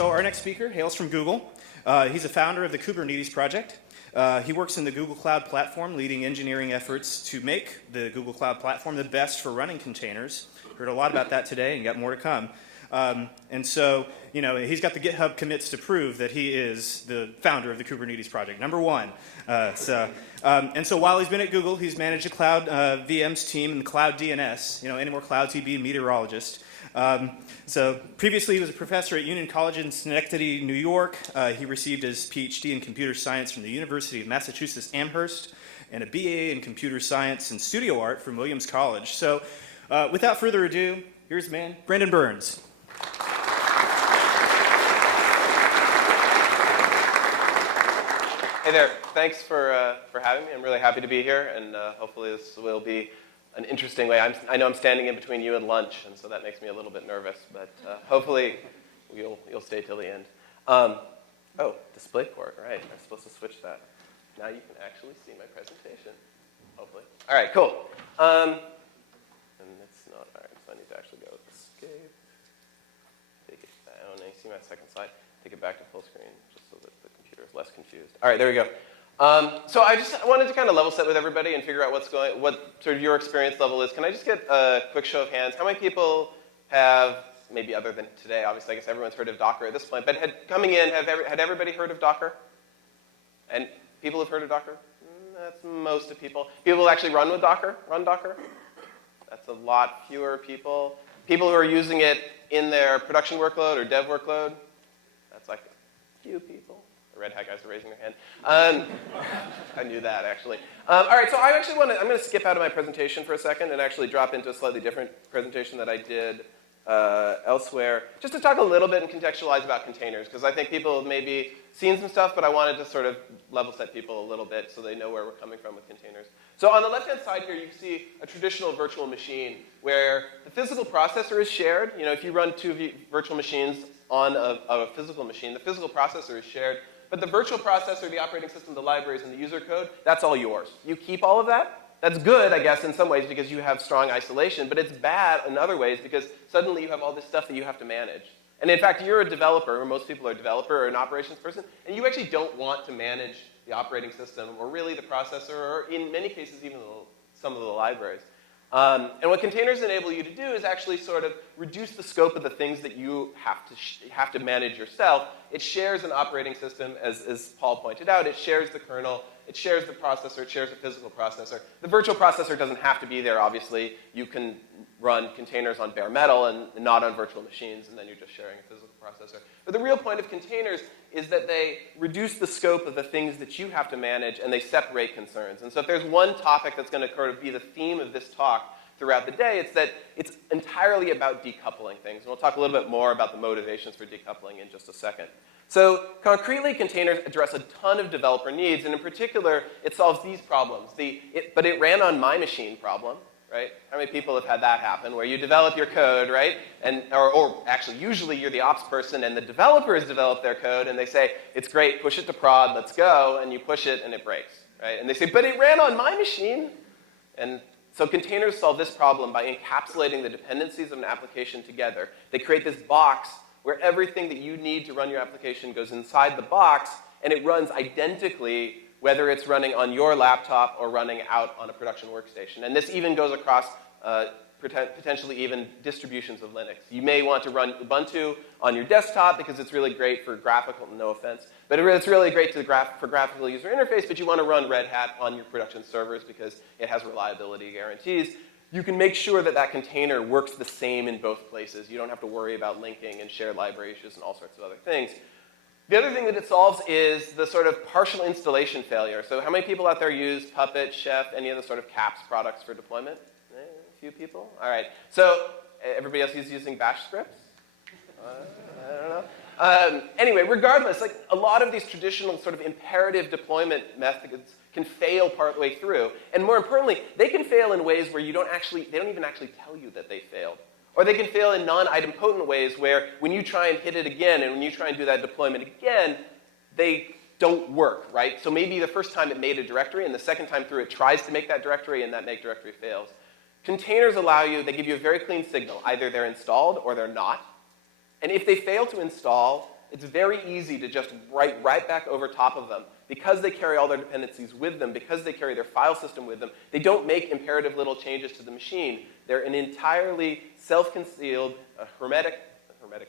So our next speaker hails from Google. He's a founder of the Kubernetes project. He works in the Google Cloud Platform, leading engineering efforts to make the Google Cloud Platform the best for running containers. Heard a lot about that today and got more to come. And so, you know, he's got the GitHub commits to prove that he is the founder of the Kubernetes project, #1. And so while he's been at Google, he's managed a cloud VMs team and the cloud DNS. You know, any more clouds, he'd be a meteorologist. So previously he was a professor at Union College in Schenectady, New York. He received his PhD in computer science from the University of Massachusetts Amherst and a BA in computer science and studio art from Williams College. So without further ado, here's the man, Brendan Burns. Hey there, thanks for having me. I'm really happy to be here, and hopefully this will be an interesting way. I know I'm standing in between you and lunch, and so that makes me a little bit nervous, but hopefully you'll stay till the end. Oh, display port, right. I'm supposed to switch that. Now you can actually see my presentation, hopefully. All right, cool. And it's not, all right, so I need to actually go escape, take it down, and you see my second slide, take it back to full screen, just so that the computer is less confused. All right, there we go. So I just wanted to kind of level set with everybody and figure out what sort of your experience level is. Can I just get a quick show of hands? How many people have, maybe other than today, obviously I guess everyone's heard of Docker at this point, but coming in, had everybody heard of Docker? And people have heard of Docker? That's most of people. People who actually run with Docker, run Docker? That's a lot fewer people. People who are using it in their production workload or dev workload? That's like a few people. Red hat guys are raising their hand. I knew that, actually. All right, so I'm going to skip out of my presentation for a second and actually drop into a slightly different presentation that I did elsewhere, just to talk a little bit and contextualize about containers, because I think people have maybe seen some stuff, but I wanted to sort of level set people a little bit so they know where we're coming from with containers. So on the left-hand side here, you can see a traditional virtual machine where the physical processor is shared. You know, if you run two virtual machines on a physical machine, the physical processor is shared. But the virtual processor, the operating system, the libraries, and the user code, that's all yours. You keep all of that. That's good, I guess, in some ways because you have strong isolation, but it's bad in other ways because suddenly you have all this stuff that you have to manage. And in fact, you're a developer, or most people are a developer or an operations person, and you actually don't want to manage the operating system or really the processor or in many cases even some of the libraries. And what containers enable you to do is actually sort of reduce the scope of the things that you have to manage yourself. It shares an operating system, as Paul pointed out. It shares the kernel. It shares the processor. It shares the physical processor. The virtual processor doesn't have to be there, obviously. You can run containers on bare metal and not on virtual machines, and then you're just sharing a physical processor. But the real point of containers is that they reduce the scope of the things that you have to manage, and they separate concerns. And so if there's one topic that's going to sort of be the theme of this talk throughout the day, it's that it's entirely about decoupling things. And we'll talk a little bit more about the motivations for decoupling in just a second. So concretely, containers address a ton of developer needs, and in particular, it solves these problems. But it ran on my machine problem. Right? How many people have had that happen, where you develop your code, right? Or actually, usually you're the ops person, and the developers develop their code, and they say, it's great, push it to prod, let's go, and you push it, and it breaks, right? And they say, but it ran on my machine. And so containers solve this problem by encapsulating the dependencies of an application together. They create this box where everything that you need to run your application goes inside the box, and it runs identically whether it's running on your laptop or running out on a production workstation. And this even goes across potentially even distributions of Linux. You may want to run Ubuntu on your desktop because it's really great for graphical, no offense, but it's really great for graphical user interface, but you want to run Red Hat on your production servers because it has reliability guarantees. You can make sure that that container works the same in both places. You don't have to worry about linking and shared library issues and all sorts of other things. The other thing that it solves is the sort of partial installation failure. So how many people out there use Puppet, Chef, any of the sort of CAPS products for deployment? A few people? All right. So everybody else is using bash scripts? I don't know. Anyway, regardless, like a lot of these traditional sort of imperative deployment methods can fail partway through. And more importantly, they can fail in ways where they don't even actually tell you that they failed. Or they can fail in non-idempotent ways where when you try and hit it again and when you try and do that deployment again, they don't work, right? So maybe the first time it made a directory and the second time through it tries to make that directory and that make directory fails. Containers allow you, they give you a very clean signal. Either they're installed or they're not. And if they fail to install, it's very easy to just write right back over top of them. Because they carry all their dependencies with them, because they carry their file system with them, they don't make imperative little changes to the machine. They're an entirely self-concealed, hermetic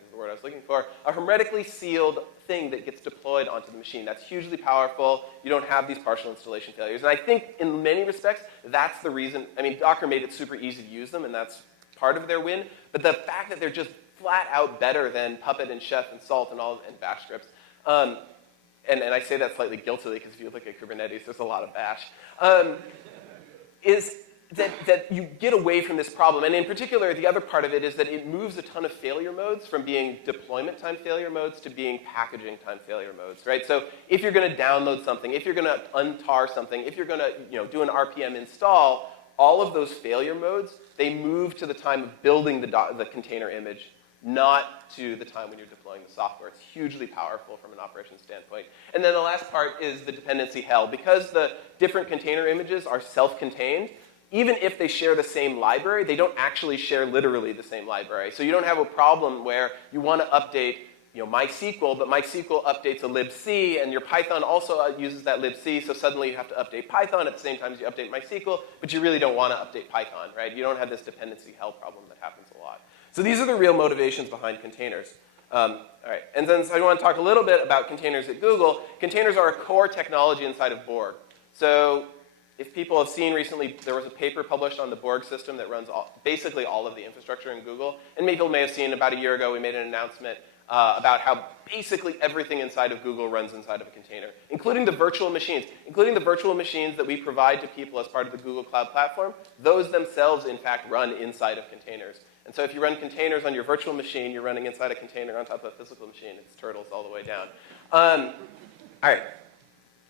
is the word I was looking for, a hermetically sealed thing that gets deployed onto the machine. That's hugely powerful. You don't have these partial installation failures. And I think in many respects, that's the reason. I mean, Docker made it super easy to use them, and that's part of their win. But the fact that they're just flat out better than Puppet and Chef and Salt and Bash scripts, and I say that slightly guiltily because if you look at Kubernetes, there's a lot of Bash, is that you get away from this problem. And in particular, the other part of it is that it moves a ton of failure modes from being deployment time failure modes to being packaging time failure modes, right? So if you're going to download something, if you're going to untar something, if you're going to do an RPM install, all of those failure modes, they move to the time of building the container image, not to the time when you're deploying the software. It's hugely powerful from an operations standpoint. And then the last part is the dependency hell. Because the different container images are self-contained, even if they share the same library, they don't actually share literally the same library. So you don't have a problem where you want to update MySQL, but MySQL updates a libc, and your Python also uses that libc, so suddenly you have to update Python at the same time as you update MySQL, but you really don't want to update Python, right? You don't have this dependency hell problem that happens a lot. So these are the real motivations behind containers. All right, and then so I want to talk a little bit about containers at Google. Containers are a core technology inside of Borg. So if people have seen recently, there was a paper published on the Borg system that runs basically all of the infrastructure in Google. And people may have seen about a year ago, we made an announcement about how basically everything inside of Google runs inside of a container, including the virtual machines. Including the virtual machines that we provide to people as part of the Google Cloud Platform, those themselves, in fact, run inside of containers. And so if you run containers on your virtual machine, you're running inside a container on top of a physical machine. It's turtles all the way down. All right.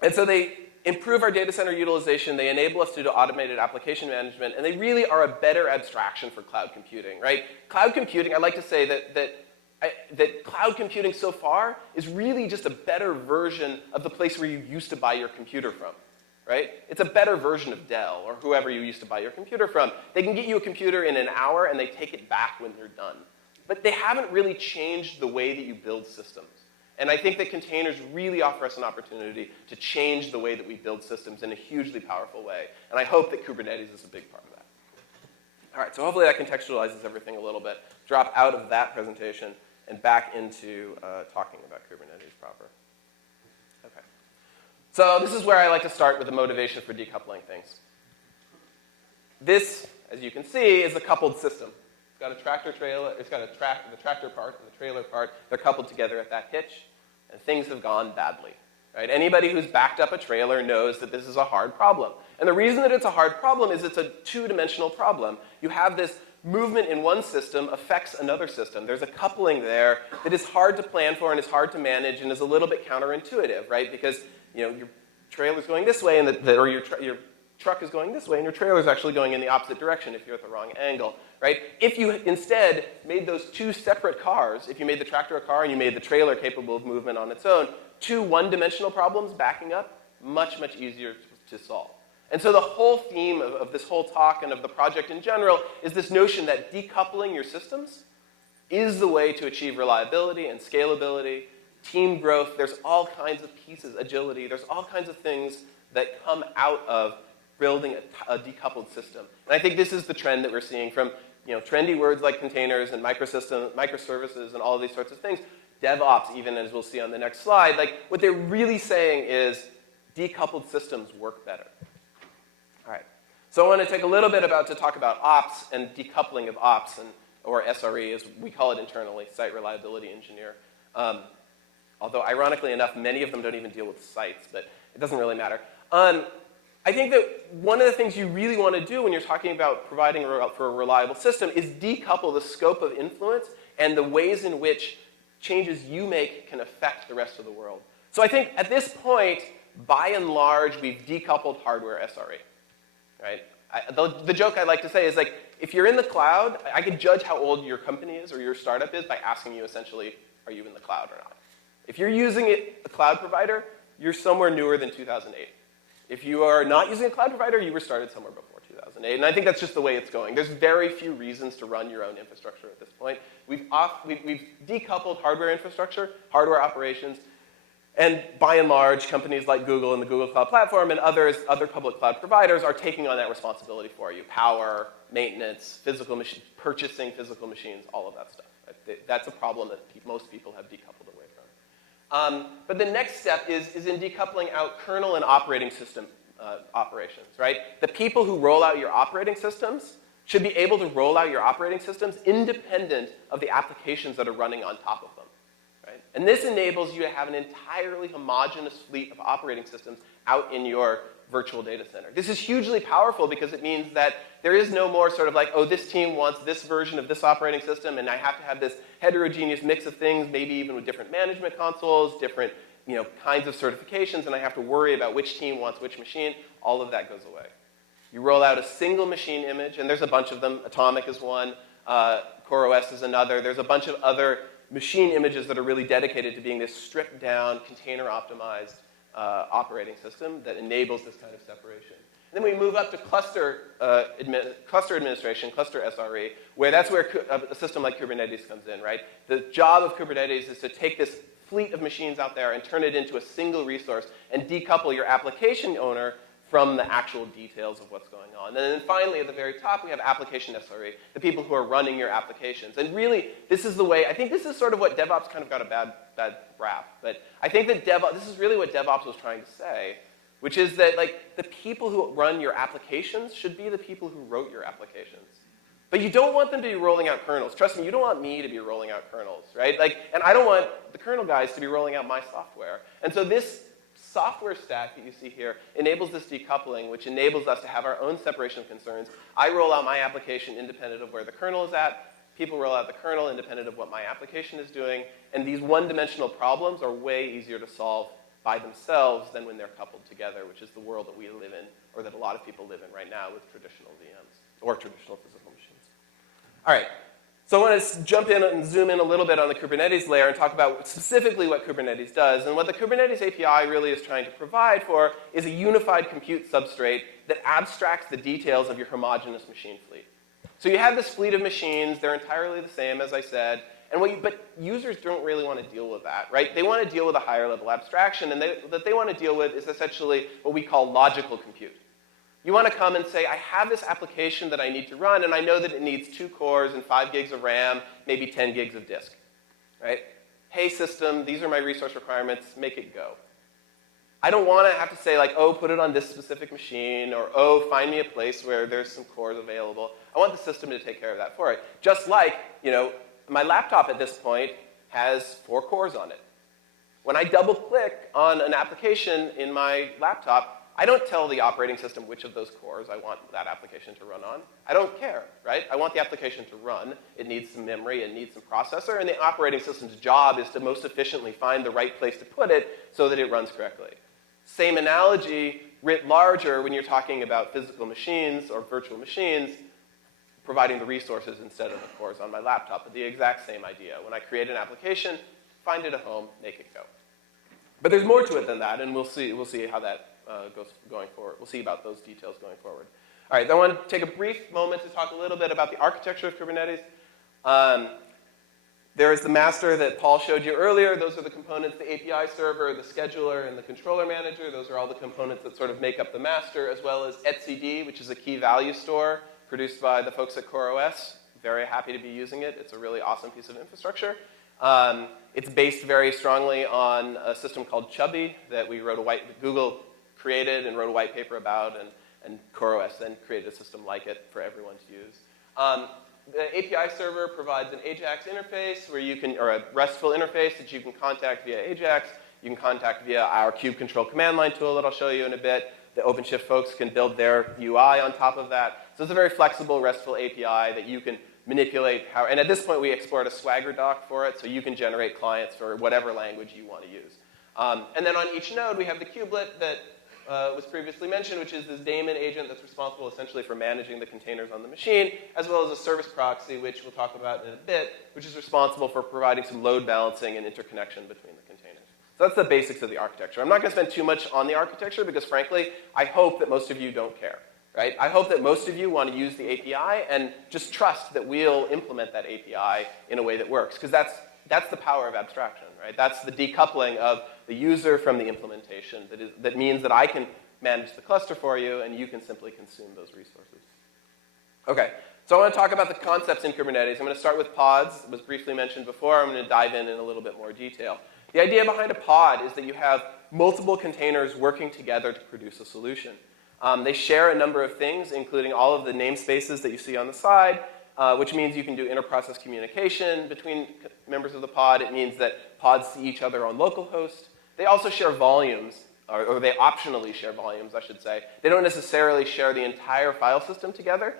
And so they improve our data center utilization, they enable us to do automated application management, and they really are a better abstraction for cloud computing, right? Cloud computing, I like to say that cloud computing so far is really just a better version of the place where you used to buy your computer from, right? It's a better version of Dell or whoever you used to buy your computer from. They can get you a computer in an hour and they take it back when they're done. But they haven't really changed the way that you build systems. And I think that containers really offer us an opportunity to change the way that we build systems in a hugely powerful way. And I hope that Kubernetes is a big part of that. All right, so hopefully that contextualizes everything a little bit. Drop out of that presentation and back into talking about Kubernetes proper. Okay. So this is where I like to start with the motivation for decoupling things. This, as you can see, is a coupled system. It's got a tractor trailer, it's got the tractor part and the trailer part. They're coupled together at that hitch, and things have gone badly. Right? Anybody who's backed up a trailer knows that this is a hard problem. And the reason that it's a hard problem is it's a two-dimensional problem. You have this movement in one system affects another system. There's a coupling there that is hard to plan for and is hard to manage and is a little bit counterintuitive, right? Because your trailer's going this way, and or your truck is going this way, and your trailer's actually going in the opposite direction if you're at the wrong angle, right? If you instead made those two separate cars, if you made the tractor a car and you made the trailer capable of movement on its own, two one-dimensional problems backing up, much, much easier to solve. And so the whole theme of this whole talk and of the project in general is this notion that decoupling your systems is the way to achieve reliability and scalability, team growth. There's all kinds of pieces, agility. There's all kinds of things that come out of building a decoupled system. And I think this is the trend that we're seeing from trendy words like containers and microservices and all of these sorts of things. DevOps, even, as we'll see on the next slide, like what they're really saying is decoupled systems work better. All right. So I want to take a little bit to talk about ops and decoupling of ops, or SRE, as we call it internally, Site Reliability Engineer. Although, ironically enough, many of them don't even deal with sites, but it doesn't really matter. I think that one of the things you really want to do when you're talking about providing for a reliable system is decouple the scope of influence and the ways in which changes you make can affect the rest of the world. So I think at this point, by and large, we've decoupled hardware SRE. Right? The joke I like to say is, like, if you're in the cloud, I could judge how old your company is or your startup is by asking you essentially, are you in the cloud or not? If you're using a cloud provider, you're somewhere newer than 2008. If you are not using a cloud provider, you were started somewhere before 2008. 2008. And I think that's just the way it's going. There's very few reasons to run your own infrastructure at this point. We've decoupled hardware infrastructure, hardware operations, and by and large, companies like Google and the Google Cloud Platform and other public cloud providers are taking on that responsibility for you. Power, maintenance, purchasing physical machines, all of that stuff. Right? That's a problem that most people have decoupled away from. But the next step is in decoupling out kernel and operating system operations, right? The people who roll out your operating systems should be able to roll out your operating systems independent of the applications that are running on top of them. Right? And this enables you to have an entirely homogeneous fleet of operating systems out in your virtual data center. This is hugely powerful because it means that there is no more sort of like, oh, this team wants this version of this operating system, and I have to have this heterogeneous mix of things, maybe even with different management consoles, different kinds of certifications, and I have to worry about which team wants which machine. All of that goes away. You roll out a single machine image, and there's a bunch of them. Atomic is one. CoreOS is another. There's a bunch of other machine images that are really dedicated to being this stripped down, container-optimized operating system that enables this kind of separation. And then we move up to cluster administration, cluster SRE, where that's where a system like Kubernetes comes in, right? The job of Kubernetes is to take this fleet of machines out there and turn it into a single resource and decouple your application owner from the actual details of what's going on. And then finally, at the very top, we have application SRE, the people who are running your applications. And really, this is the way, I think this is sort of what DevOps kind of got a bad rap. But I think that this is really what DevOps was trying to say, which is that like the people who run your applications should be the people who wrote your applications. But you don't want them to be rolling out kernels. Trust me, you don't want me to be rolling out kernels, right? And I don't want the kernel guys to be rolling out my software. And so this software stack that you see here enables this decoupling, which enables us to have our own separation of concerns. I roll out my application independent of where the kernel is at. People roll out the kernel independent of what my application is doing. And these one-dimensional problems are way easier to solve by themselves than when they're coupled together, which is the world that we live in, or that a lot of people live in right now with traditional VMs, or traditional physical machines. All right, so I want to jump in and zoom in a little bit on the Kubernetes layer and talk about specifically what Kubernetes does. And what the Kubernetes API really is trying to provide for is a unified compute substrate that abstracts the details of your homogeneous machine fleet. So you have this fleet of machines. They're entirely the same, as I said. But users don't really want to deal with that, right? They want to deal with a higher level abstraction. And what they want to deal with is essentially what we call logical compute. You want to come and say, I have this application that I need to run, and I know that it needs 2 cores and 5 gigs of RAM, maybe 10 gigs of disk, right? Hey, system, these are my resource requirements. Make it go. I don't want to have to say, like, oh, put it on this specific machine, or, oh, find me a place where there's some cores available. I want the system to take care of that for it. Just like, my laptop at this point has 4 cores on it. When I double-click on an application in my laptop, I don't tell the operating system which of those cores I want that application to run on. I don't care, right? I want the application to run. It needs some memory, it needs some processor, and the operating system's job is to most efficiently find the right place to put it so that it runs correctly. Same analogy writ larger when you're talking about physical machines or virtual machines, providing the resources instead of the cores on my laptop. But the exact same idea. When I create an application, find it a home, make it go. But there's more to it than that, and we'll see how that goes going forward. We'll see about those details going forward. All right, then I want to take a brief moment to talk a little bit about the architecture of Kubernetes. There is the master that Paul showed you earlier. Those are the components, the API server, the scheduler, and the controller manager. Those are all the components that sort of make up the master, as well as etcd, which is a key value store produced by the folks at CoreOS. Very happy to be using it. It's a really awesome piece of infrastructure. It's based very strongly on a system called Chubby that Google created and wrote a white paper about, and CoreOS then created a system like it for everyone to use. The API server provides an AJAX interface or a RESTful interface that you can contact via AJAX. You can contact via our kube control command line tool that I'll show you in a bit. The OpenShift folks can build their UI on top of that. So it's a very flexible RESTful API that you can manipulate and at this point we export a Swagger doc for it, so you can generate clients for whatever language you want to use. And then on each node we have the kubelet that was previously mentioned, which is this daemon agent that's responsible essentially for managing the containers on the machine, as well as a service proxy, which we'll talk about in a bit, which is responsible for providing some load balancing and interconnection between the containers. So that's the basics of the architecture. I'm not going to spend too much on the architecture because, frankly, I hope that most of you don't care. right? I hope that most of you want to use the API and just trust that we'll implement that API in a way that works, because that's the power of abstraction, right? That's the decoupling of the user from the implementation. That means that I can manage the cluster for you, and you can simply consume those resources. Okay, so I want to talk about the concepts in Kubernetes. I'm going to start with pods. It was briefly mentioned before. I'm going to dive in a little bit more detail. The idea behind a pod is that you have multiple containers working together to produce a solution. They share a number of things, including all of the namespaces that you see on the side, which means you can do inter-process communication between members of the pod. It means that pods see each other on localhost. They also share volumes, or they optionally share volumes, I should say. They don't necessarily share the entire file system together,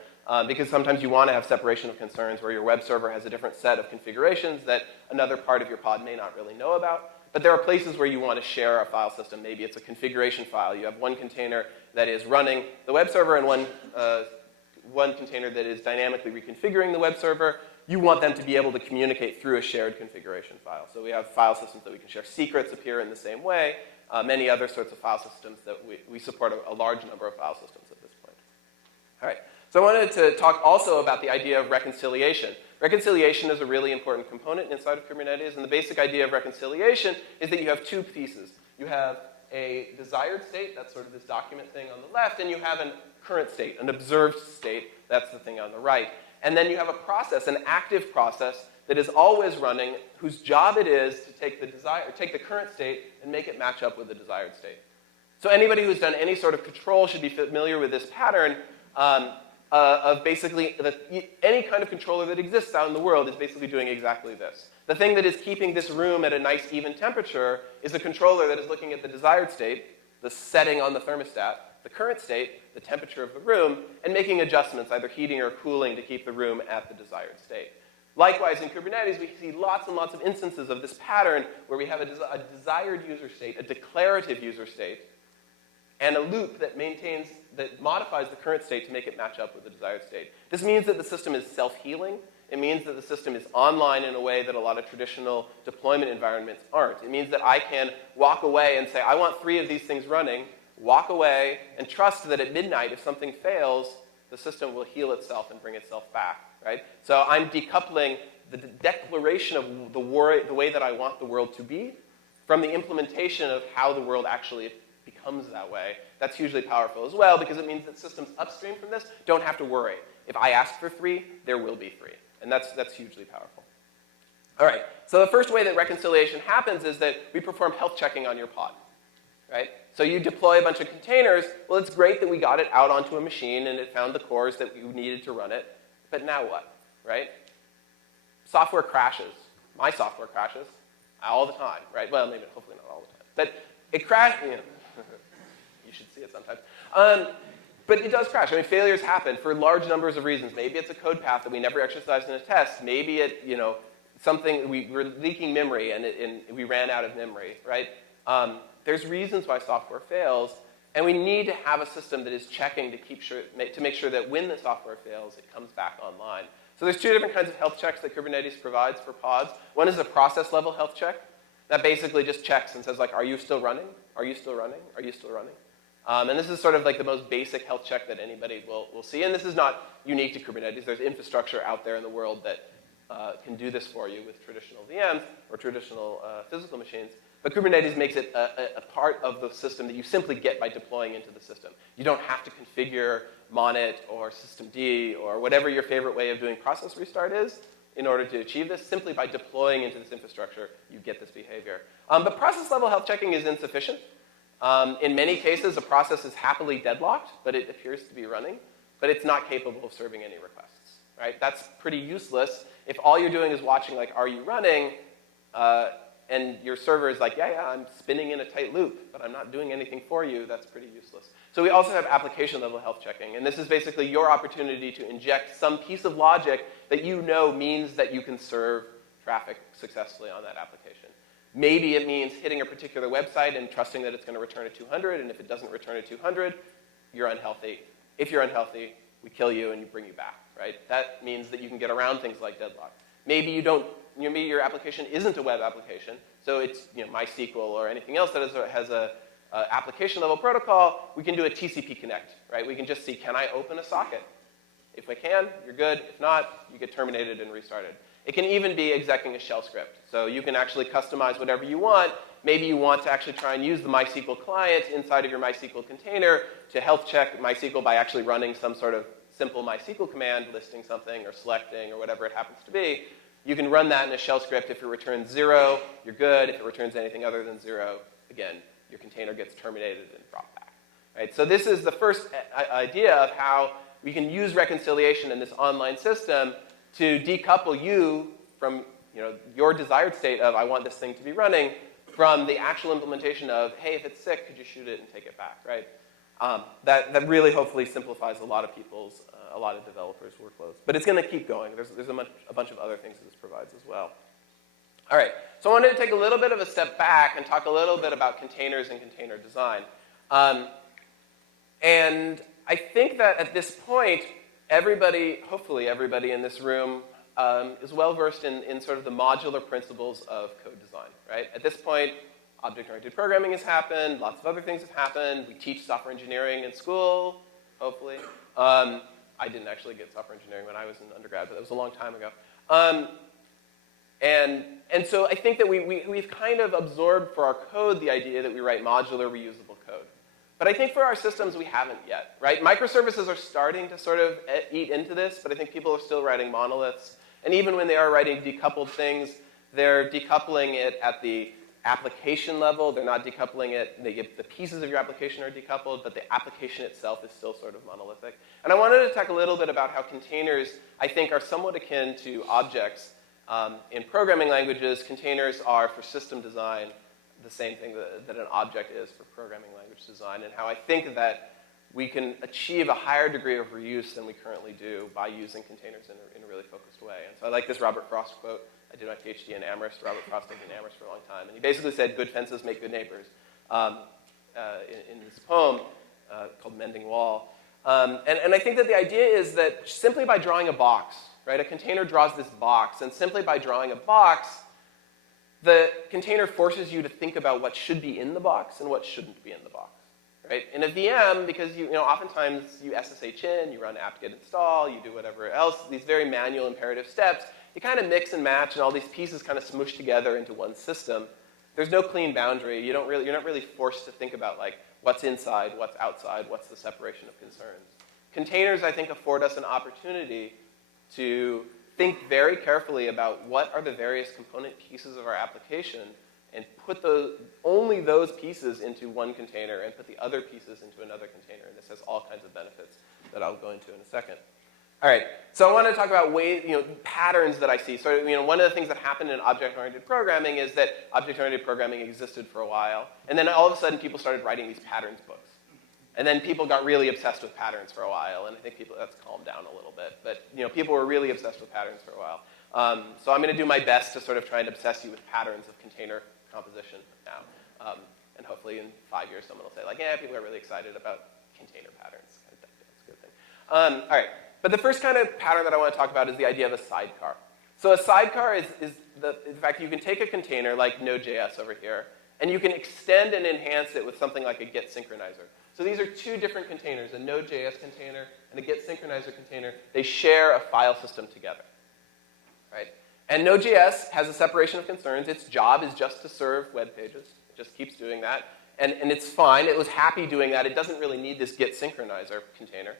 because sometimes you want to have separation of concerns where your web server has a different set of configurations that another part of your pod may not really know about. But there are places where you want to share a file system. Maybe it's a configuration file. You have one container that is running the web server and one container that is dynamically reconfiguring the web server. You want them to be able to communicate through a shared configuration file. So we have file systems that we can share. Secrets appear in the same way. Many other sorts of file systems that we support a large number of file systems at this point. All right. So I wanted to talk also about the idea of reconciliation. Reconciliation is a really important component inside of Kubernetes, and the basic idea of reconciliation is that you have two pieces. You have a desired state, that's sort of this document thing on the left, and you have a current state, an observed state, that's the thing on the right. And then you have a process, an active process, that is always running, whose job it is to take the current state and make it match up with the desired state. So anybody who's done any sort of control should be familiar with this pattern of basically any kind of controller that exists out in the world is basically doing exactly this. The thing that is keeping this room at a nice even temperature is a controller that is looking at the desired state, the setting on the thermostat, the current state, the temperature of the room, and making adjustments, either heating or cooling, to keep the room at the desired state. Likewise, in Kubernetes, we see lots and lots of instances of this pattern where we have a desired user state, a declarative user state, and a loop that modifies the current state to make it match up with the desired state. This means that the system is self-healing. It means that the system is online in a way that a lot of traditional deployment environments aren't. It means that I can walk away and say, I want 3 of these things running, walk away, and trust that at midnight, if something fails, the system will heal itself and bring itself back, right? So I'm decoupling the declaration of the way that I want the world to be from the implementation of how the world actually becomes that way. That's hugely powerful as well, because it means that systems upstream from this don't have to worry. If I ask for 3, there will be 3. And that's hugely powerful. All right, so the first way that reconciliation happens is that we perform health checking on your pod, right? So you deploy a bunch of containers. Well, it's great that we got it out onto a machine and it found the cores that you needed to run it. But now what, right? Software crashes. My software crashes all the time, right? Well, maybe, hopefully not all the time. But it crashed, you should see it sometimes. But it does crash. I mean, failures happen for large numbers of reasons. Maybe it's a code path that we never exercised in a test. Maybe it, something, we were leaking memory and we ran out of memory, right? There's reasons why software fails, and we need to have a system that is checking to make sure that when the software fails, it comes back online. So there's 2 different kinds of health checks that Kubernetes provides for pods. One is a process level health check that basically just checks and says, like, are you still running? Are you still running? Are you still running? And this is sort of like the most basic health check that anybody will see. And this is not unique to Kubernetes. There's infrastructure out there in the world that can do this for you with traditional VMs or traditional physical machines. But Kubernetes makes it a part of the system that you simply get by deploying into the system. You don't have to configure Monit or systemd or whatever your favorite way of doing process restart is in order to achieve this. Simply by deploying into this infrastructure, you get this behavior. But process level health checking is insufficient. In many cases, a process is happily deadlocked, but it appears to be running. But it's not capable of serving any requests, right? That's pretty useless. If all you're doing is watching, like, are you running? And your server is like, yeah, I'm spinning in a tight loop, but I'm not doing anything for you, that's pretty useless. So we also have application level health checking. And this is basically your opportunity to inject some piece of logic that you know means that you can serve traffic successfully on that application. Maybe it means hitting a particular website and trusting that it's going to return a 200, and if it doesn't return a 200, you're unhealthy. If you're unhealthy, we kill you and you bring you back, right? That means that you can get around things like deadlock. Maybe your application isn't a web application, so it's MySQL or anything else that has a application level protocol, we can do a TCP connect, right? We can just see, can I open a socket? If I can, you're good. If not, you get terminated and restarted. It can even be executing a shell script. So you can actually customize whatever you want. Maybe you want to actually try and use the MySQL client inside of your MySQL container to health check MySQL by actually running some sort of simple MySQL command, listing something or selecting or whatever it happens to be. You can run that in a shell script. If it returns 0, you're good. If it returns anything other than 0, again, your container gets terminated and brought back. Right? So this is the first idea of how we can use reconciliation in this online system to decouple you from your desired state of, I want this thing to be running, from the actual implementation of, hey, if it's sick, could you shoot it and take it back, right? That really hopefully simplifies a lot of people's, a lot of developers' workloads. But it's going to keep going. There's a bunch of other things that this provides as well. All right, so I wanted to take a little bit of a step back and talk a little bit about containers and container design. And I think that at this point, everybody, hopefully everybody in this room, is well-versed in sort of the modular principles of code design, right? At this point, object-oriented programming has happened. Lots of other things have happened. We teach software engineering in school, hopefully. I didn't actually get software engineering when I was in undergrad, but that was a long time ago. And so I think that we've kind of absorbed for our code the idea that we write modular, reusable code. But I think for our systems, we haven't yet, right? Microservices are starting to sort of eat into this, but I think people are still writing monoliths. And even when they are writing decoupled things, they're decoupling it at the application level. They're not decoupling it. The pieces of your application are decoupled, but the application itself is still sort of monolithic. And I wanted to talk a little bit about how containers, I think, are somewhat akin to objects. In programming languages, containers are for system design the same thing that an object is for programming language design, and how I think that we can achieve a higher degree of reuse than we currently do by using containers in a really focused way. And so I like this Robert Frost quote. I did my PhD in Amherst. Robert Frost lived in Amherst for a long time. And he basically said, good fences make good neighbors, in this poem called Mending Wall. And I think that the idea is that simply by drawing a box, right, a container draws this box, and simply by drawing a box, the container forces you to think about what should be in the box and what shouldn't be in the box. Right? In a VM, because oftentimes you SSH in, you run apt-get install, you do whatever else, these very manual imperative steps, you kind of mix and match, and all these pieces kind of smoosh together into one system. There's no clean boundary. You're not really forced to think about like what's inside, what's outside, what's the separation of concerns. Containers, I think, afford us an opportunity to think very carefully about what are the various component pieces of our application and put only those pieces into one container and put the other pieces into another container. And this has all kinds of benefits that I'll go into in a second. All right, so I want to talk about patterns that I see. So one of the things that happened in object-oriented programming is that object-oriented programming existed for a while, and then all of a sudden people started writing these patterns books. And then people got really obsessed with patterns for a while, and I think that's calmed down a little bit. But people were really obsessed with patterns for a while. So I'm going to do my best to sort of try and obsess you with patterns of container composition now. And hopefully in 5 years someone will say, like, yeah, people are really excited about container patterns. That's a good thing. All right, but the first kind of pattern that I want to talk about is the idea of a sidecar. So a sidecar is in fact, you can take a container like Node.js over here, and you can extend and enhance it with something like a get synchronizer. So these are two different containers, a Node.js container and a get synchronizer container. They share a file system together, right? And Node.js has a separation of concerns. Its job is just to serve web pages. It just keeps doing that. And it's fine. It was happy doing that. It doesn't really need this get synchronizer container.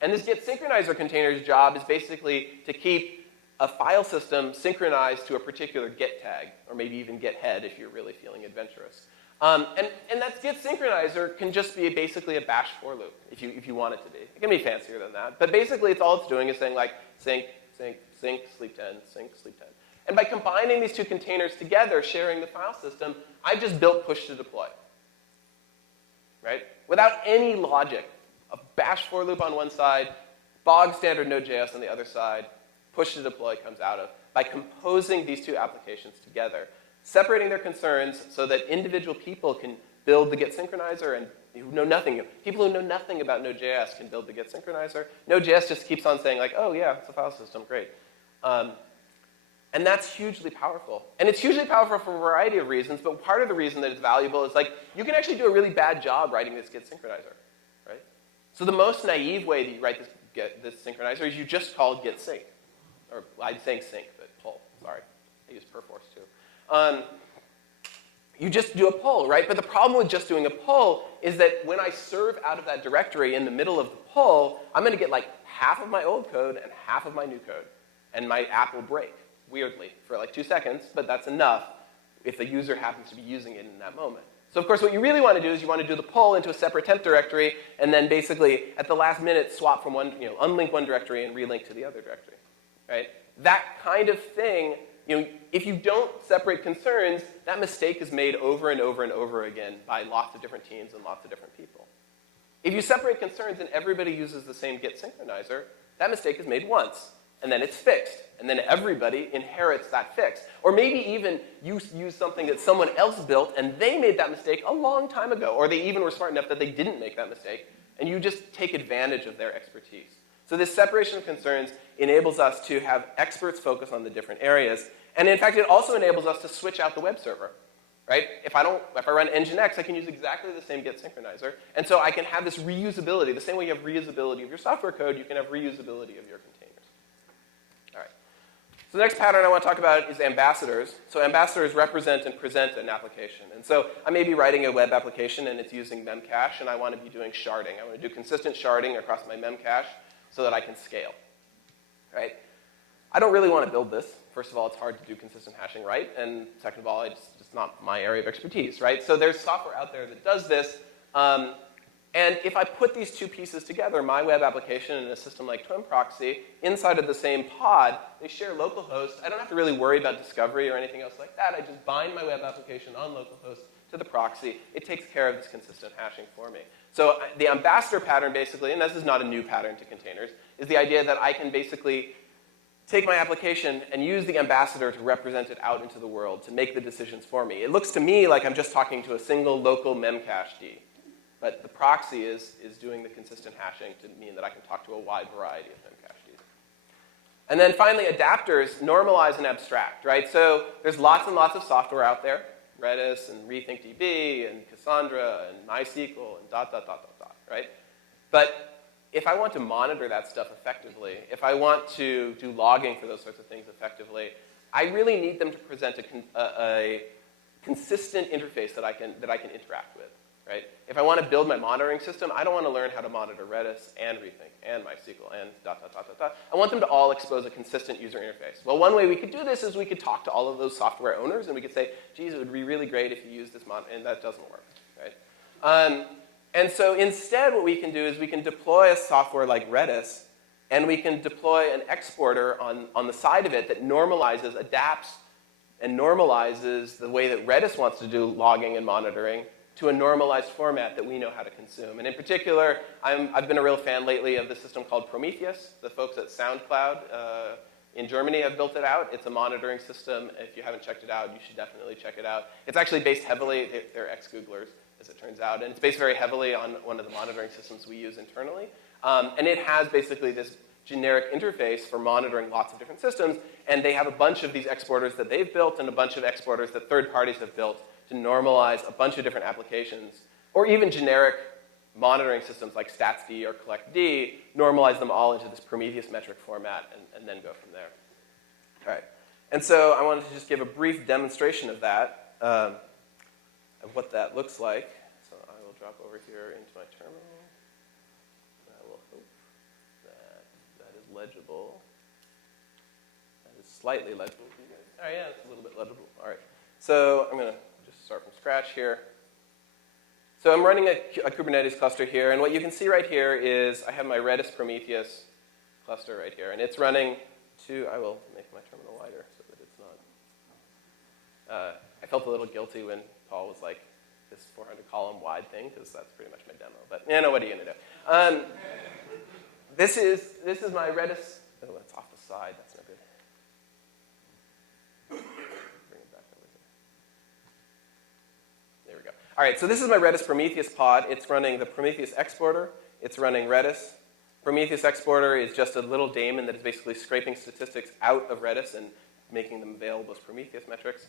And this get synchronizer container's job is basically to keep a file system synchronized to a particular get tag, or maybe even get head if you're really feeling adventurous. And that get synchronizer can just be basically a bash for loop if you want it to be. It can be fancier than that. But basically, all it's doing is saying like sync, sync, sync, sleep 10, sync, sleep 10. And by combining these two containers together, sharing the file system, I've just built push to deploy, right? Without any logic. A bash for loop on one side, bog standard Node.js on the other side, push to deploy comes out of. By composing these two applications together, separating their concerns so that individual people can build the get synchronizer and people who know nothing about Node.js can build the get synchronizer. Node.js just keeps on saying like, oh yeah, it's a file system, great. And that's hugely powerful. And it's hugely powerful for a variety of reasons, but part of the reason that it's valuable is like you can actually do a really bad job writing this Git synchronizer, right? So the most naive way that you write this synchronizer is you just call Git sync. Or I'm saying sync, but pull, sorry. I use perforce too. You just do a pull, right? But the problem with just doing a pull is that when I serve out of that directory in the middle of the pull, I'm going to get like half of my old code and half of my new code. And my app will break, weirdly, for like 2 seconds, but that's enough if the user happens to be using it in that moment. So of course what you really want to do is you want to do the pull into a separate temp directory and then basically at the last minute swap from one, unlink one directory and relink to the other directory, right? That kind of thing, if you don't separate concerns, that mistake is made over and over and over again by lots of different teams and lots of different people. If you separate concerns and everybody uses the same Git synchronizer, that mistake is made once, and then it's fixed, and then everybody inherits that fix. Or maybe even you use something that someone else built, and they made that mistake a long time ago, or they even were smart enough that they didn't make that mistake, and you just take advantage of their expertise. So this separation of concerns enables us to have experts focus on the different areas. And in fact, it also enables us to switch out the web server, right? If I run Nginx, I can use exactly the same Git synchronizer. And so I can have this reusability. The same way you have reusability of your software code, you can have reusability of your containers. All right. So the next pattern I want to talk about is ambassadors. So ambassadors represent and present an application. And so I may be writing a web application, and it's using memcache, and I want to be doing sharding. I want to do consistent sharding across my memcache so that I can scale, right? I don't really want to build this. First of all, it's hard to do consistent hashing right, and second of all, it's just not my area of expertise, right? So there's software out there that does this, and if I put these two pieces together, my web application and a system like Twin Proxy, inside of the same pod, they share localhost. I don't have to really worry about discovery or anything else like that. I just bind my web application on localhost to the proxy. It takes care of this consistent hashing for me. So the ambassador pattern basically, and this is not a new pattern to containers, is the idea that I can basically take my application and use the ambassador to represent it out into the world, to make the decisions for me. It looks to me like I'm just talking to a single local memcached, but the proxy is doing the consistent hashing to mean that I can talk to a wide variety of memcached. And then finally, adapters normalize and abstract, right? So there's lots and lots of software out there, Redis and RethinkDB and Cassandra and MySQL and ... right? But if I want to monitor that stuff effectively, if I want to do logging for those sorts of things effectively, I really need them to present a consistent interface that I can interact with, right? If I want to build my monitoring system, I don't want to learn how to monitor Redis and Rethink and MySQL and ... I want them to all expose a consistent user interface. Well, one way we could do this is we could talk to all of those software owners, and we could say, geez, it would be really great if you use this and that doesn't work, right? And so instead what we can do is we can deploy a software like Redis, and we can deploy an exporter on the side of it that normalizes, adapts, and normalizes the way that Redis wants to do logging and monitoring to a normalized format that we know how to consume. And in particular, I've been a real fan lately of the system called Prometheus. The folks at SoundCloud in Germany have built it out. It's a monitoring system. If you haven't checked it out, you should definitely check it out. It's actually based heavily, they're ex-Googlers, as it turns out, and it's based very heavily on one of the monitoring systems we use internally. And it has basically this generic interface for monitoring lots of different systems, and they have a bunch of these exporters that they've built and a bunch of exporters that third parties have built to normalize a bunch of different applications, or even generic monitoring systems like StatsD or CollectD, normalize them all into this Prometheus metric format and then go from there. All right. And so I wanted to just give a brief demonstration of that, of what that looks like. So I will drop over here into my terminal. I will hope that that is legible. That is slightly legible for you guys. Oh yeah, it's a little bit legible. All right. So I'm going to just start from scratch here. So I'm running a Kubernetes cluster here, and what you can see right here is I have my Redis Prometheus cluster right here, and it's running to, I will make my terminal wider so that it's not, I felt a little guilty when Paul was like, this 400 column wide thing, because that's pretty much my demo, but you know, what are you going to do? This is my Redis, oh, it's off the side, that's no good. Bring it back over here. There we go. All right, so this is my Redis Prometheus pod. It's running the Prometheus exporter. It's running Redis. Prometheus exporter is just a little daemon that is basically scraping statistics out of Redis and making them available as Prometheus metrics.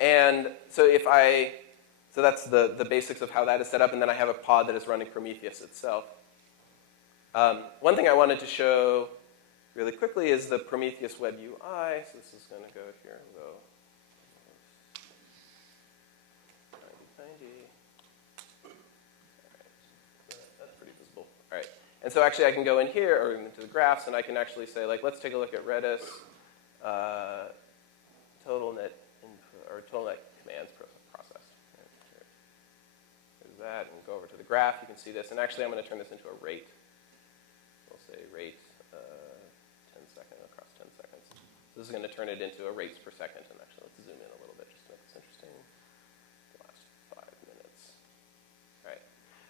And so so that's the basics of how that is set up, and then I have a pod that is running Prometheus itself. One thing I wanted to show really quickly is the Prometheus web UI. So this is going to go here and go 90. All right. That's pretty visible. All right. And so actually I can go in here or into the graphs, and I can actually say, like, let's take a look at Redis total net input, or total net commands processed. There's that, and go over to the graph. You can see this. And actually I'm going to turn this into a rate. We'll say rate 10 seconds across 10 seconds. So this is going to turn it into a rates per second. And actually, let's zoom in a little bit just to make this interesting. The last 5 minutes.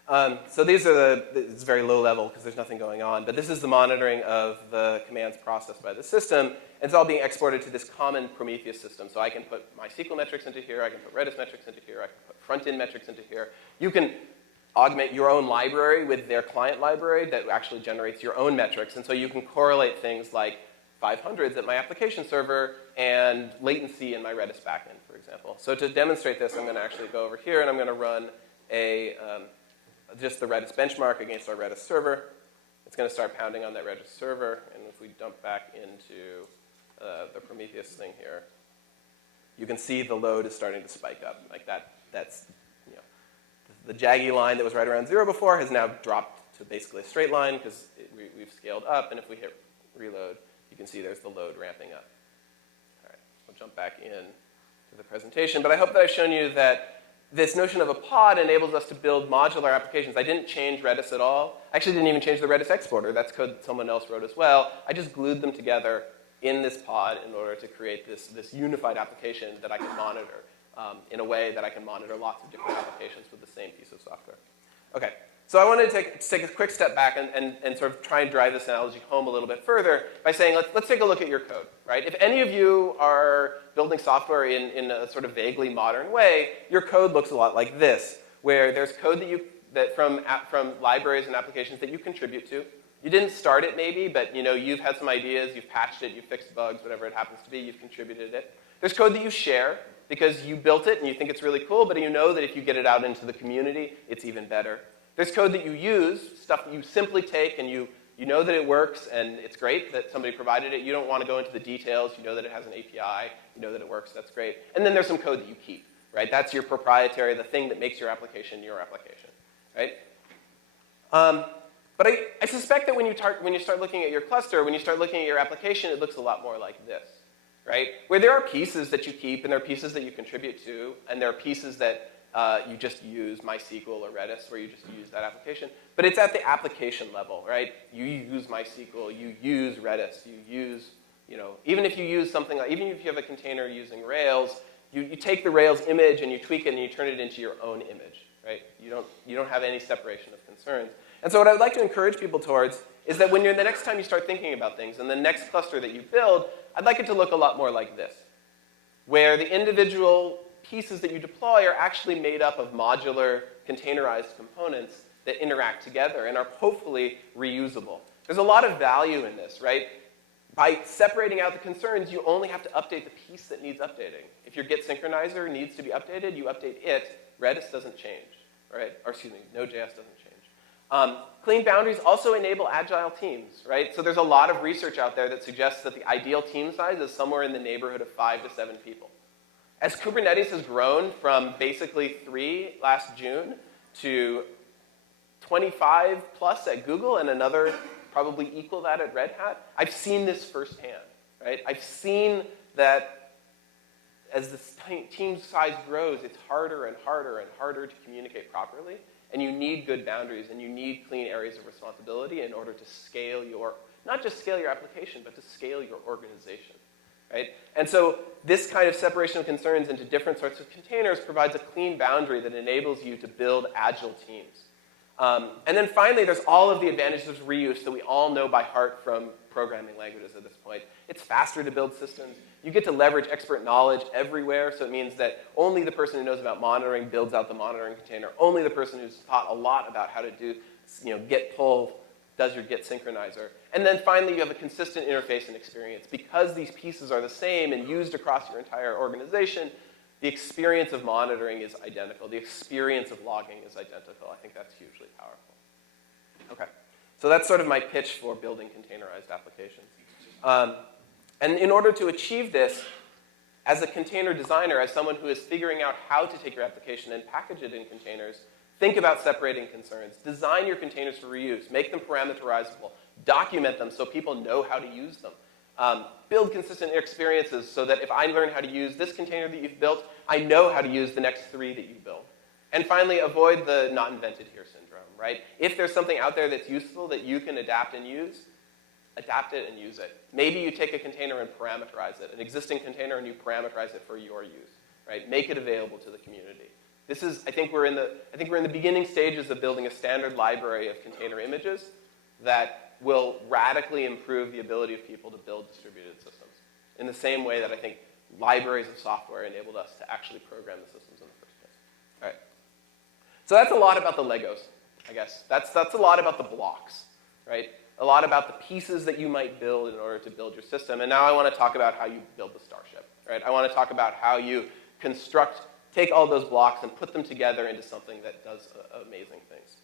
All right. So these are it's very low level because there's nothing going on. But this is the monitoring of the commands processed by the system. And it's all being exported to this common Prometheus system. So I can put MySQL metrics into here. I can put Redis metrics into here. I can put front-end metrics into here. You can augment your own library with their client library that actually generates your own metrics. And so you can correlate things like 500s at my application server and latency in my Redis backend, for example. So to demonstrate this, I'm going to actually go over here, and I'm going to run just the Redis benchmark against our Redis server. It's going to start pounding on that Redis server. And if we dump back into the Prometheus thing here, you can see the load is starting to spike up. Like that's the jaggy line that was right around 0 before has now dropped to basically a straight line because we've scaled up. And if we hit reload, you can see there's the load ramping up. All right, we'll jump back in to the presentation. But I hope that I've shown you that this notion of a pod enables us to build modular applications. I didn't change Redis at all. I actually didn't even change the Redis exporter. That's code that someone else wrote as well. I just glued them together in this pod in order to create this unified application that I can monitor in a way that I can monitor lots of different applications with the same piece of software. Okay, so I wanted to take a quick step back and sort of try and drive this analogy home a little bit further by saying, let's take a look at your code, right? If any of you are building software in a sort of vaguely modern way, your code looks a lot like this, where there's code that from libraries and applications that you contribute to. You didn't start it maybe, but you've had some ideas, you've patched it, you've fixed bugs, whatever it happens to be, you've contributed it. There's code that you share because you built it and you think it's really cool, but you know that if you get it out into the community, it's even better. There's code that you use, stuff that you simply take and you know that it works and it's great that somebody provided it. You don't want to go into the details. You know that it has an API. You know that it works. That's great. And then there's some code that you keep, right? That's your proprietary, the thing that makes your application, right? But I suspect that when you start looking at your cluster, when you start looking at your application, it looks a lot more like this, right? Where there are pieces that you keep, and there are pieces that you contribute to, and there are pieces that you just use MySQL or Redis, where you just use that application. But it's at the application level, right? You use MySQL, you use Redis, you use, even if you use something like, even if you have a container using Rails, you take the Rails image and you tweak it and you turn it into your own image, right? You don't have any separation of concerns. And so what I would like to encourage people towards is that when the next time you start thinking about things and the next cluster that you build, I'd like it to look a lot more like this, where the individual pieces that you deploy are actually made up of modular, containerized components that interact together and are hopefully reusable. There's a lot of value in this, right? By separating out the concerns, you only have to update the piece that needs updating. If your Git synchronizer needs to be updated, you update it. Redis doesn't change, right? Or excuse me, Node.js doesn't change. Clean boundaries also enable agile teams, right? So there's a lot of research out there that suggests that the ideal team size is somewhere in the neighborhood of 5 to 7 people. As Kubernetes has grown from basically 3 last June to 25 plus at Google and another probably equal that at Red Hat, I've seen this firsthand, right? I've seen that as the team size grows, it's harder and harder and harder to communicate properly. And you need good boundaries, and you need clean areas of responsibility in order to scale not just scale your application, but to scale your organization, right? And so this kind of separation of concerns into different sorts of containers provides a clean boundary that enables you to build agile teams. And then finally, there's all of the advantages of reuse that we all know by heart from programming languages at this point. It's faster to build systems. You get to leverage expert knowledge everywhere, so it means that only the person who knows about monitoring builds out the monitoring container. Only the person who's taught a lot about how to do, git pull does your Git synchronizer. And then finally, you have a consistent interface and experience. Because these pieces are the same and used across your entire organization, the experience of monitoring is identical. The experience of logging is identical. I think that's hugely powerful. Okay, so that's sort of my pitch for building containerized applications. And in order to achieve this, as a container designer, as someone who is figuring out how to take your application and package it in containers, think about separating concerns. Design your containers for reuse. Make them parameterizable. Document them so people know how to use them. Build consistent experiences so that if I learn how to use this container that you've built, I know how to use the next 3 that you build. And finally, avoid the not invented here syndrome, right? If there's something out there that's useful that you can adapt and use, adapt it and use it. Maybe you take a container and parameterize it, an existing container, and you parameterize it for your use, right? Make it available to the community. This is, I think we're in the beginning stages of building a standard library of container images that will radically improve the ability of people to build distributed systems in the same way that I think libraries of software enabled us to actually program the systems in the first place. All right. So that's a lot about the Legos, I guess. That's a lot about the blocks, right? A lot about the pieces that you might build in order to build your system. And now I want to talk about how you build the starship, right? I want to talk about how you take all those blocks and put them together into something that does amazing things.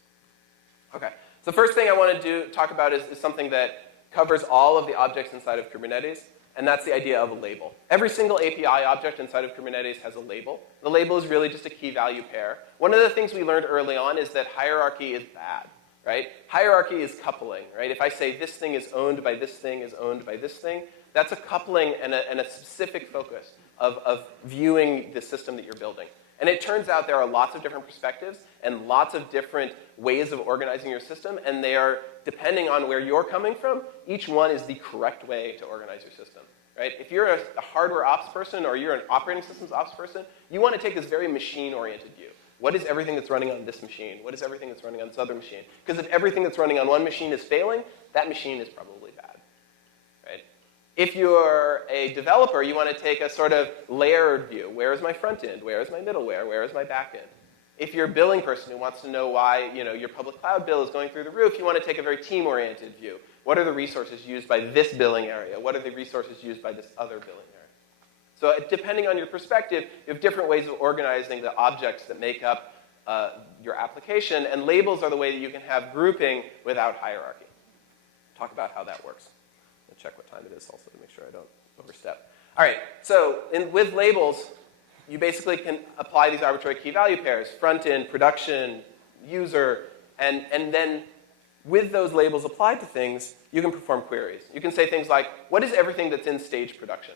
Okay, so the first thing I want to talk about is something that covers all of the objects inside of Kubernetes, and that's the idea of a label. Every single API object inside of Kubernetes has a label. The label is really just a key-value pair. One of the things we learned early on is that hierarchy is bad, right? Hierarchy is coupling, right? If I say this thing is owned by this thing is owned by this thing, that's a coupling and a specific focus of viewing the system that you're building. And it turns out there are lots of different perspectives and lots of different ways of organizing your system, and they are, depending on where you're coming from, each one is the correct way to organize your system, right? If you're a hardware ops person or you're an operating systems ops person, you want to take this very machine-oriented view. What is everything that's running on this machine? What is everything that's running on this other machine? Because if everything that's running on one machine is failing, that machine is probably bad, right? If you're a developer, you want to take a sort of layered view. Where is my front end? Where is my middleware? Where is my back end? If you're a billing person who wants to know why your public cloud bill is going through the roof, you want to take a very team-oriented view. What are the resources used by this billing area? What are the resources used by this other billing area? So depending on your perspective, you have different ways of organizing the objects that make up your application, and labels are the way that you can have grouping without hierarchy. Talk about how that works. I'll check what time it is also to make sure I don't overstep. All right, so with labels, you basically can apply these arbitrary key-value pairs, front end, production, user, and then with those labels applied to things, you can perform queries. You can say things like, what is everything that's in stage production?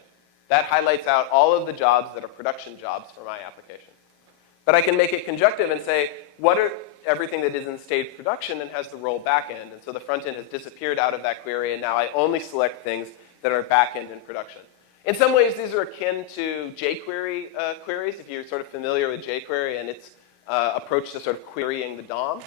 That highlights out all of the jobs that are production jobs for my application. But I can make it conjunctive and say, what are everything that is in stage production and has the role backend? And so the front end has disappeared out of that query, and now I only select things that are backend in production. In some ways, these are akin to jQuery queries, if you're sort of familiar with jQuery and its approach to sort of querying the DOM.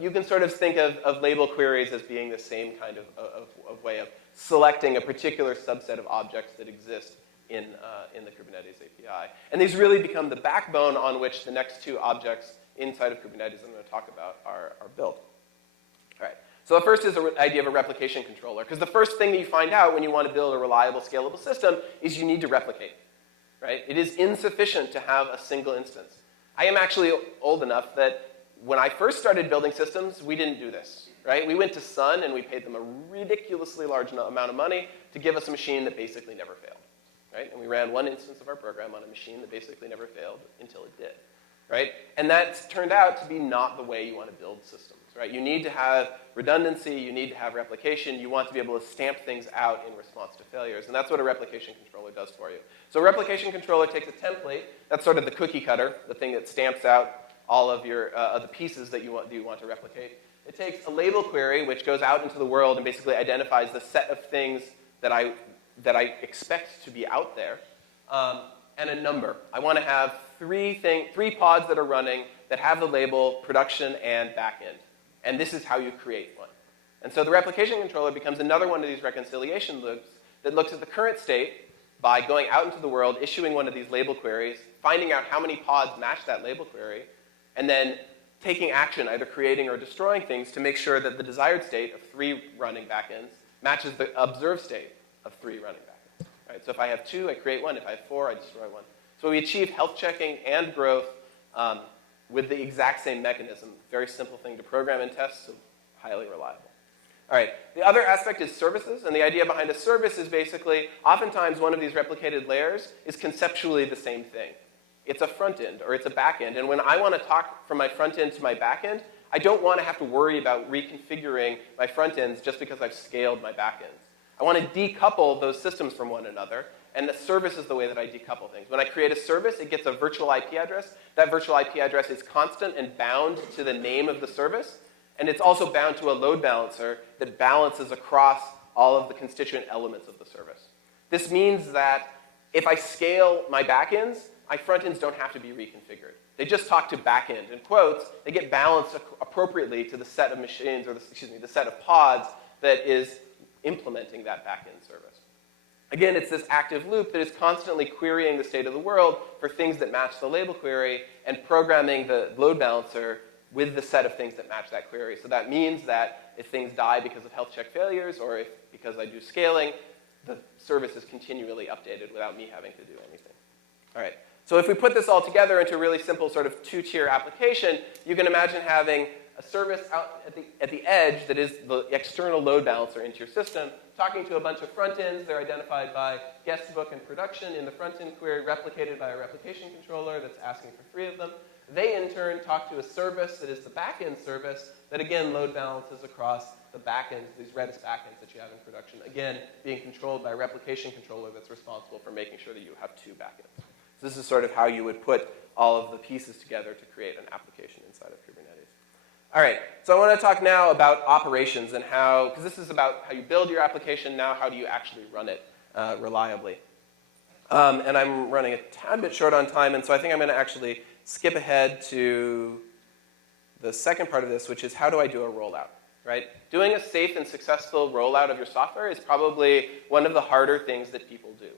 You can sort of think of label queries as being the same kind of way of selecting a particular subset of objects that exist in the Kubernetes API. And these really become the backbone on which the next two objects inside of Kubernetes I'm going to talk about are built. All right. So the first is the idea of a replication controller, because the first thing that you find out when you want to build a reliable, scalable system is you need to replicate, right? It is insufficient to have a single instance. I am actually old enough that when I first started building systems, we didn't do this, right? We went to Sun and we paid them a ridiculously large amount of money to give us a machine that basically never failed, right? And we ran one instance of our program on a machine that basically never failed until it did, right? And that turned out to be not the way you want to build systems, right? You need to have redundancy, you need to have replication, you want to be able to stamp things out in response to failures, and that's what a replication controller does for you. So a replication controller takes a template, that's sort of the cookie cutter, the thing that stamps out all of your the pieces that you want to replicate. It takes a label query, which goes out into the world and basically identifies the set of things that I expect to be out there, and a number. I want to have three pods that are running that have the label production and backend. And this is how you create one. And so the replication controller becomes another one of these reconciliation loops that looks at the current state by going out into the world, issuing one of these label queries, finding out how many pods match that label query, and then taking action, either creating or destroying things to make sure that the desired state of 3 running backends matches the observed state of 3 running backends. Right? So if I have 2, I create 1. If I have 4, I destroy 1. So we achieve health checking and growth with the exact same mechanism. Very simple thing to program and test, so highly reliable. All right, the other aspect is services, and the idea behind a service is basically, oftentimes one of these replicated layers is conceptually the same thing. It's a front end or it's a back end, and when I want to talk from my front end to my back end, I don't want to have to worry about reconfiguring my front ends just because I've scaled my back ends. I want to decouple those systems from one another, and the service is the way that I decouple things. When I create a service, it gets a virtual IP address. That virtual IP address is constant and bound to the name of the service, and it's also bound to a load balancer that balances across all of the constituent elements of the service. This means that if I scale my backends, my front ends don't have to be reconfigured. They just talk to backend. In quotes, they get balanced appropriately to the set of machines, or the set of pods that is implementing that backend service. Again, it's this active loop that is constantly querying the state of the world for things that match the label query and programming the load balancer with the set of things that match that query. So that means that if things die because of health check failures or if because I do scaling, the service is continually updated without me having to do anything. All right. So if we put this all together into a really simple sort of 2-tier application, you can imagine having a service out at the edge that is the external load balancer into your system, talking to a bunch of front ends. They're identified by guest book and production in the front end query, replicated by a replication controller that's asking for 3 of them. They, in turn, talk to a service that is the back-end service that, again, load balances across the back-ends, these Redis back-ends that you have in production, again, being controlled by a replication controller that's responsible for making sure that you have 2 back-ends. So this is sort of how you would put all of the pieces together to create an application inside of Kubernetes. All right, so I want to talk now about operations and how, because this is about how you build your application, now how do you actually run it reliably. And I'm running a tad bit short on time, and so I think I'm going to actually skip ahead to the second part of this, which is how do I do a rollout, right? Doing a safe and successful rollout of your software is probably one of the harder things that people do.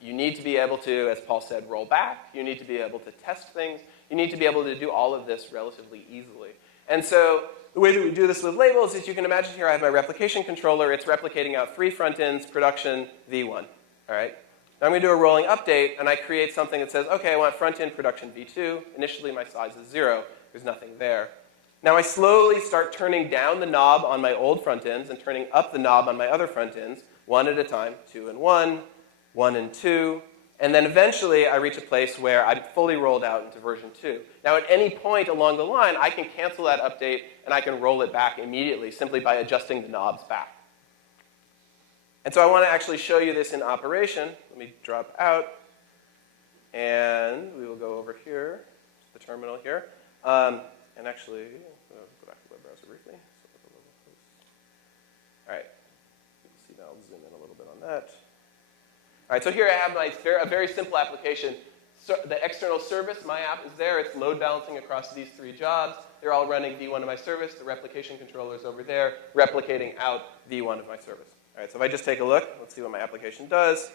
You need to be able to, as Paul said, roll back. You need to be able to test things. You need to be able to do all of this relatively easily. And so the way that we do this with labels is you can imagine here I have my replication controller. It's replicating out 3 front ends, production, v1. All right? Now I'm going to do a rolling update, and I create something that says, OK, I want front end production v2. Initially, my size is 0. There's nothing there. Now I slowly start turning down the knob on my old front ends and turning up the knob on my other front ends, 1 at a time, 2 and 1, 1 and 2. And then eventually, I reach a place where I'm fully rolled out into version 2. Now, at any point along the line, I can cancel that update, and I can roll it back immediately simply by adjusting the knobs back. And so I want to actually show you this in operation. Let me drop out, and we will go over here to the terminal here. And actually, go back to the web browser briefly. All right. See, now I'll zoom in a little bit on that. All right, so here I have a very simple application. So the external service, my app, is there. It's load balancing across these 3 jobs. They're all running v1 of my service. The replication controller is over there, replicating out v1 of my service. All right, so if I just take a look, let's see what my application does.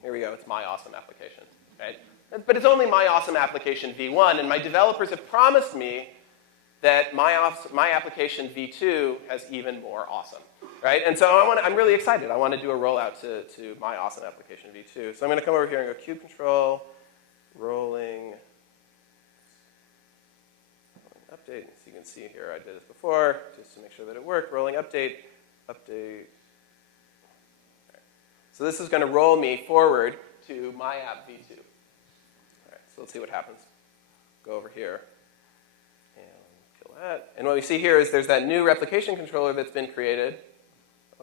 Here we go. It's my awesome application. Right? But it's only my awesome application v1, and my developers have promised me that my application v2 has even more awesome. Right? And so I'm really excited. I want to do a rollout to my awesome application v2. So I'm going to come over here and go kube control, rolling update. So you can see here I did this before just to make sure that it worked. Rolling update, update. Right. So this is going to roll me forward to my app v2. All right, so let's see what happens. Go over here and kill that. And what we see here is there's that new replication controller that's been created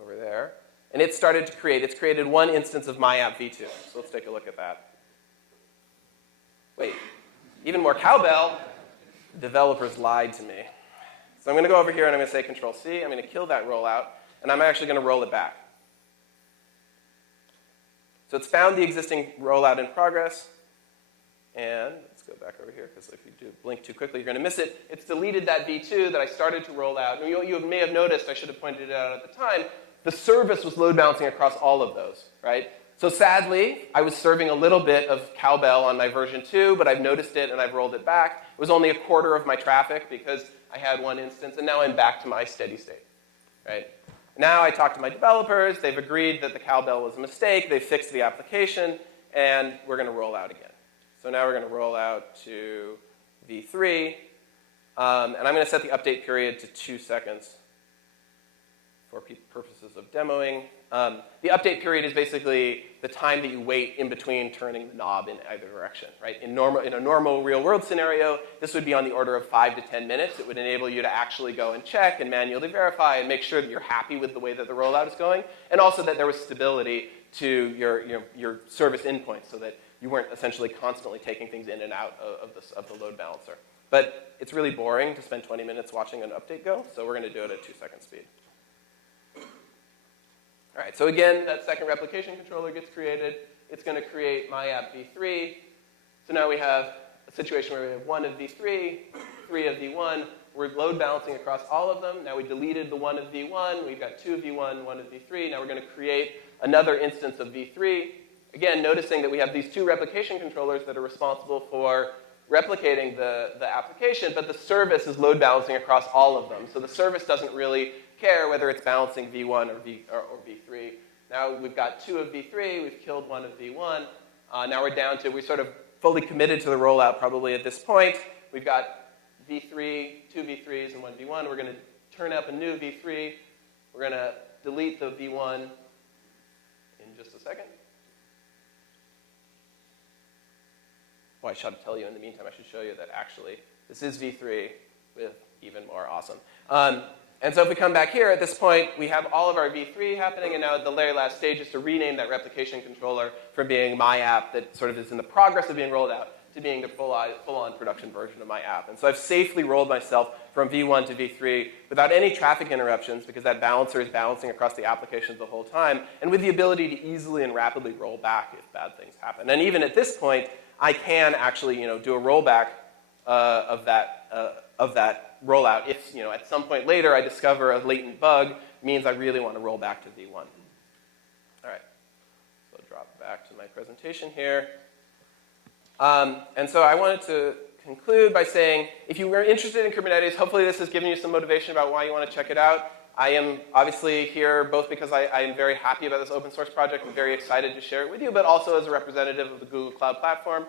over there. And it's started to create, it's created 1 instance of my app v2. So let's take a look at that. Wait, even more cowbell. The developers lied to me. So I'm going to go over here and I'm going to say Control-C. I'm going to kill that rollout. And I'm actually going to roll it back. So it's found the existing rollout in progress. And let's go back over here, because if you do blink too quickly, you're going to miss it. It's deleted that v2 that I started to roll out. And you may have noticed, I should have pointed it out at the time, the service was load balancing across all of those, right? So sadly, I was serving a little bit of cowbell on my version 2, but I've noticed it and I've rolled it back. It was only a quarter of my traffic because I had one instance, and now I'm back to my steady state. Right? Now I talked to my developers. They've agreed that the cowbell was a mistake. They've fixed the application, and we're going to roll out again. So now we're going to roll out to v3, and I'm going to set the update period to 2 seconds for purposes of demoing. The update period is basically the time that you wait in between turning the knob in either direction. Right? In a normal real-world scenario, this would be on the order of 5 to 10 minutes. It would enable you to actually go and check and manually verify and make sure that you're happy with the way that the rollout is going, and also that there was stability to your service endpoints so that you weren't essentially constantly taking things in and out of the load balancer. But it's really boring to spend 20 minutes watching an update go, so we're going to do it at 2-second speed. All right, so again, that second replication controller gets created. It's going to create my app v3. So now we have a situation where we have 1 of v3, 3 of v1. We're load balancing across all of them. Now we deleted the 1 of v1. We've got 2 of v1, 1 of v3. Now we're going to create another instance of v3. Again, noticing that we have these 2 replication controllers that are responsible for replicating the application, but the service is load balancing across all of them. So the service doesn't really care whether it's balancing v1 or v3. Now we've got 2 of v3. We've killed 1 of v1. Now we're down to, we sort of fully committed to the rollout probably at this point. We've got v3, 2 v3s, and 1 v1. We're going to turn up a new v3. We're going to delete the v1 in just a second. Oh, I should tell you in the meantime, I should show you that actually this is v3 with even more awesome. And so if we come back here, at this point, we have all of our v3 happening, and now the very last stage is to rename that replication controller from being my app that sort of is in the progress of being rolled out to being the full-on production version of my app. And so I've safely rolled myself from v1 to v3 without any traffic interruptions because that balancer is balancing across the applications the whole time, and with the ability to easily and rapidly roll back if bad things happen. And even at this point, I can actually, do a rollback of that rollout if, at some point later I discover a latent bug, means I really want to roll back to v1. All right, so I'll drop back to my presentation here. And so I wanted to conclude by saying, if you were interested in Kubernetes, hopefully this has given you some motivation about why you want to check it out. I am obviously here both because I am very happy about this open source project and very excited to share it with you, but also as a representative of the Google Cloud Platform.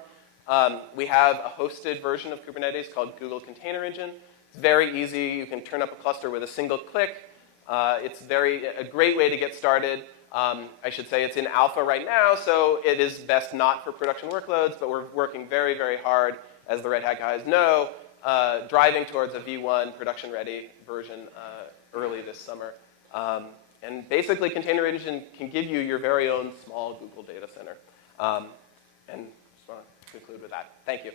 We have a hosted version of Kubernetes called Google Container Engine. It's very easy. You can turn up a cluster with a single click. It's a great way to get started. I should say it's in alpha right now, so it is best not for production workloads, but we're working very, very hard, as the Red Hat guys know, driving towards a v1 production-ready version early this summer. And basically, Container Engine can give you your very own small Google data center. And just want to conclude with that. Thank you.